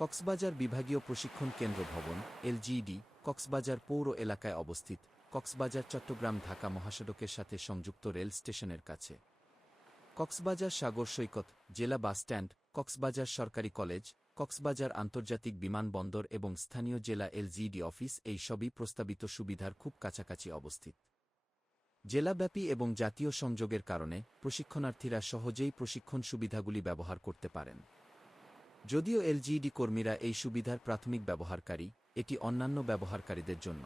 কক্সবাজার বিভাগীয় প্রশিক্ষণ কেন্দ্র ভবন এলজিইডি কক্সবাজার পৌর এলাকায় অবস্থিত, কক্সবাজার চট্টগ্রাম ঢাকা মহাসড়কের সাথে সংযুক্ত রেল স্টেশনের কাছে। কক্সবাজার সাগর সৈকত, জেলা বাসস্ট্যান্ড, কক্সবাজার সরকারি কলেজ, কক্সবাজার আন্তর্জাতিক বিমানবন্দর এবং স্থানীয় জেলা এলজিইডি অফিস এই সবই প্রস্তাবিত সুবিধার খুব কাছাকাছি অবস্থিত। জেলাব্যাপী এবং জাতীয় সংযোগের কারণে প্রশিক্ষণার্থীরা সহজেই প্রশিক্ষণ সুবিধাগুলি ব্যবহার করতে পারেন। যদিও এলজিইডি কর্মীরা এই সুবিধার প্রাথমিক ব্যবহারকারী, এটি অন্যান্য ব্যবহারকারীদের জন্য,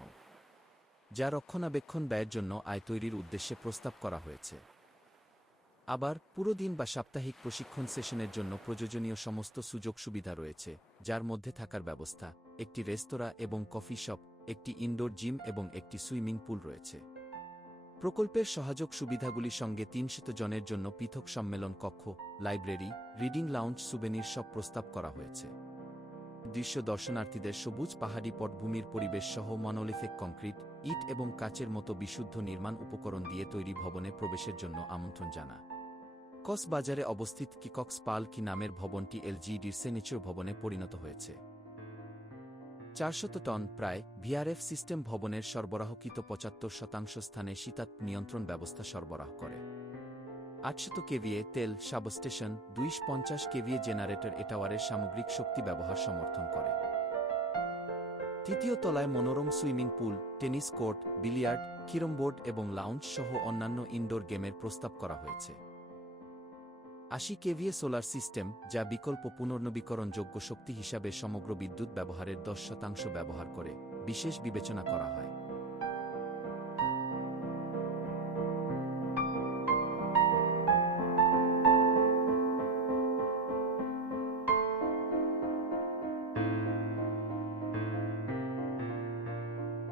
যা রক্ষণাবেক্ষণ ব্যয়ের জন্য আয় তৈরির উদ্দেশ্যে প্রস্তাব করা হয়েছে। আবার পুরো দিন বা সাপ্তাহিক প্রশিক্ষণ সেশনের জন্য প্রয়োজনীয় সমস্ত সুযোগ সুবিধা রয়েছে, যার মধ্যে থাকার ব্যবস্থা, একটি রেস্তোরাঁ এবং কফি শপ, একটি ইনডোর জিম এবং একটি সুইমিং পুল রয়েছে। প্রকল্পের সহায়ক সুবিধাগুলির সঙ্গে ৩০০ জনের জন্য পৃথক সম্মেলন কক্ষ, লাইব্রেরি, রিডিং লাউঞ্জ, সুভেনির সব প্রস্তাব করা হয়েছে। দৃশ্য দর্শনার্থীদের সবুজ পাহাড়ি পটভূমির পরিবেশ সহ মনোলিথিক কংক্রিট, ইট এবং কাচের মতো বিশুদ্ধ নির্মাণ উপকরণ দিয়ে তৈরি ভবনে প্রবেশের জন্য আমন্ত্রণ জানা। কক্সবাজারে অবস্থিত কক্স পালকি নামের ভবনটি এলজিইডির সিগনেচার ভবনে পরিণত হয়েছে। ৪০০ টন প্রায় ভিআরএফ সিস্টেম ভবনের সরবরাহকৃত ৭৫% স্থানে শীতাত নিয়ন্ত্রণ ব্যবস্থা সরবরাহ করে। ৮০০ কেভিএ তেল সাবস্টেশন, ২৫০ কেভিএ জেনারেটর টাওয়ারের সামগ্রিক শক্তি ব্যবহার সমর্থন করে। তৃতীয় তলায় মনোরম swimming pool, tennis court, billiard, carrom board এবং লাউঞ্জ সহ অন্যান্য ইনডোর গেমের প্রস্তাব করা হয়েছে। ৮০ কেভিএ সোলার সিস্টেম, যা বিকল্প পুনর্নবীকরণযোগ্য শক্তি হিসাবে সমগ্র বিদ্যুৎ ব্যবহারের ১০% ব্যবহার করে, বিশেষ বিবেচনা করা হয়।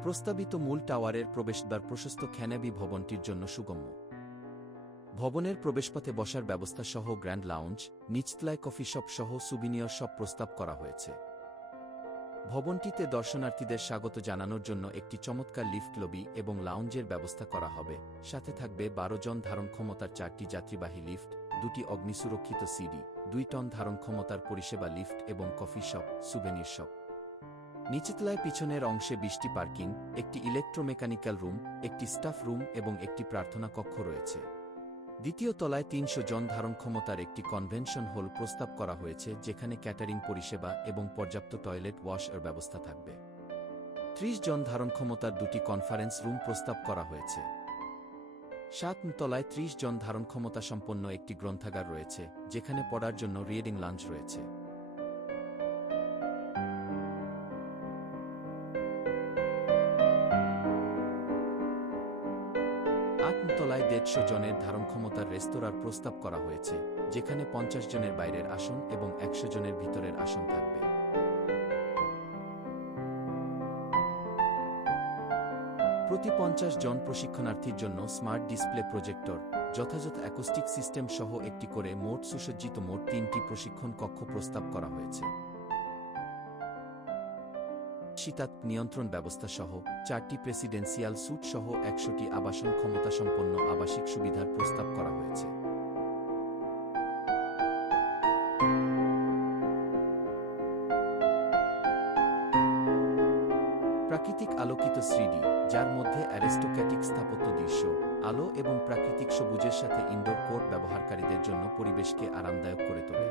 প্রস্তাবিত মূল টাওয়ারের প্রবেশদ্বার প্রশস্ত খ্যানাবি ভবনটির জন্য সুগম্য। ভবনের প্রবেশপথে বসার ব্যবস্থা সহ গ্র্যান্ড লাউঞ্জ, নিচতলায় কফি শপ সহ সুভিনিয়র শপ প্রস্তাব করা হয়েছে। ভবনটিতে দর্শনার্থীদের স্বাগত জানানোর জন্য একটি চমৎকার লিফট লবি এবং লাউঞ্জের ব্যবস্থা করা হবে, সাথে থাকবে ১২ জন ধারণ ক্ষমতার ৪টি যাত্রীবাহী লিফট, 2টি অগ্নিসুরক্ষিত সিডি, 2 টন ধারণ ক্ষমতার পরিষেবা লিফট এবং কফি শপ, সুভেনির শপ। নিচতলায় পিছনের অংশে 20টি পার্কিং, একটি ইলেকট্রোমেকানিক্যাল রুম, একটি স্টাফ রুম এবং একটি প্রার্থনা কক্ষ রয়েছে। দ্বিতীয় তলায় ৩০০ জন ধারণ ক্ষমতার একটি কনভেনশন হল প্রস্তাব করা হয়েছে, যেখানে ক্যাটারিং পরিষেবা এবং পর্যাপ্ত টয়লেট ওয়াশ এর ব্যবস্থা থাকবে। ৩০ জন ধারণ ক্ষমতার 2টি কনফারেন্স রুম প্রস্তাব করা হয়েছে। ৭ তলায় ৩০ জন ধারণ ক্ষমতা সম্পন্ন একটি গ্রন্থাগার রয়েছে, যেখানে পড়ার জন্য রিডিং লাঞ্চ রয়েছে। ৮ তলায় ১৫০ জনের ধারণ ক্ষমতার রেস্তোরাঁর প্রস্তাব করা হয়েছে, যেখানে ৫০ জনের বাইরের আসন এবং ১০০ জনের ভিতরের আসন থাকবে। প্রতি ৫০ জন প্রশিক্ষণার্থীর জন্য স্মার্ট ডিসপ্লে প্রজেক্টর, যথাযথ অ্যাকোস্টিক সিস্টেম সহ একটি করে মোট সুসজ্জিত মোট ৩টি প্রশিক্ষণ কক্ষ প্রস্তাব করা হয়েছে। শীতাত নিয়ন্ত্রণ ব্যবস্থা সহ 4টি প্রেসিডেন্সিয়াল স্যুট সহ ১০০টি আবাসন ক্ষমতাসম্পন্ন আবাসিক সুবিধার প্রস্তাব করা হয়েছে। প্রাকৃতিক আলোকিত 3D, যার মধ্যে অ্যারিস্টোক্র্যাটিক স্থাপত্য দৃশ্য, আলো এবং প্রাকৃতিক সবুজের সাথে ইনডোর কোর্ট ব্যবহারকারীদের জন্য পরিবেশকে আরামদায়ক করে তোলে।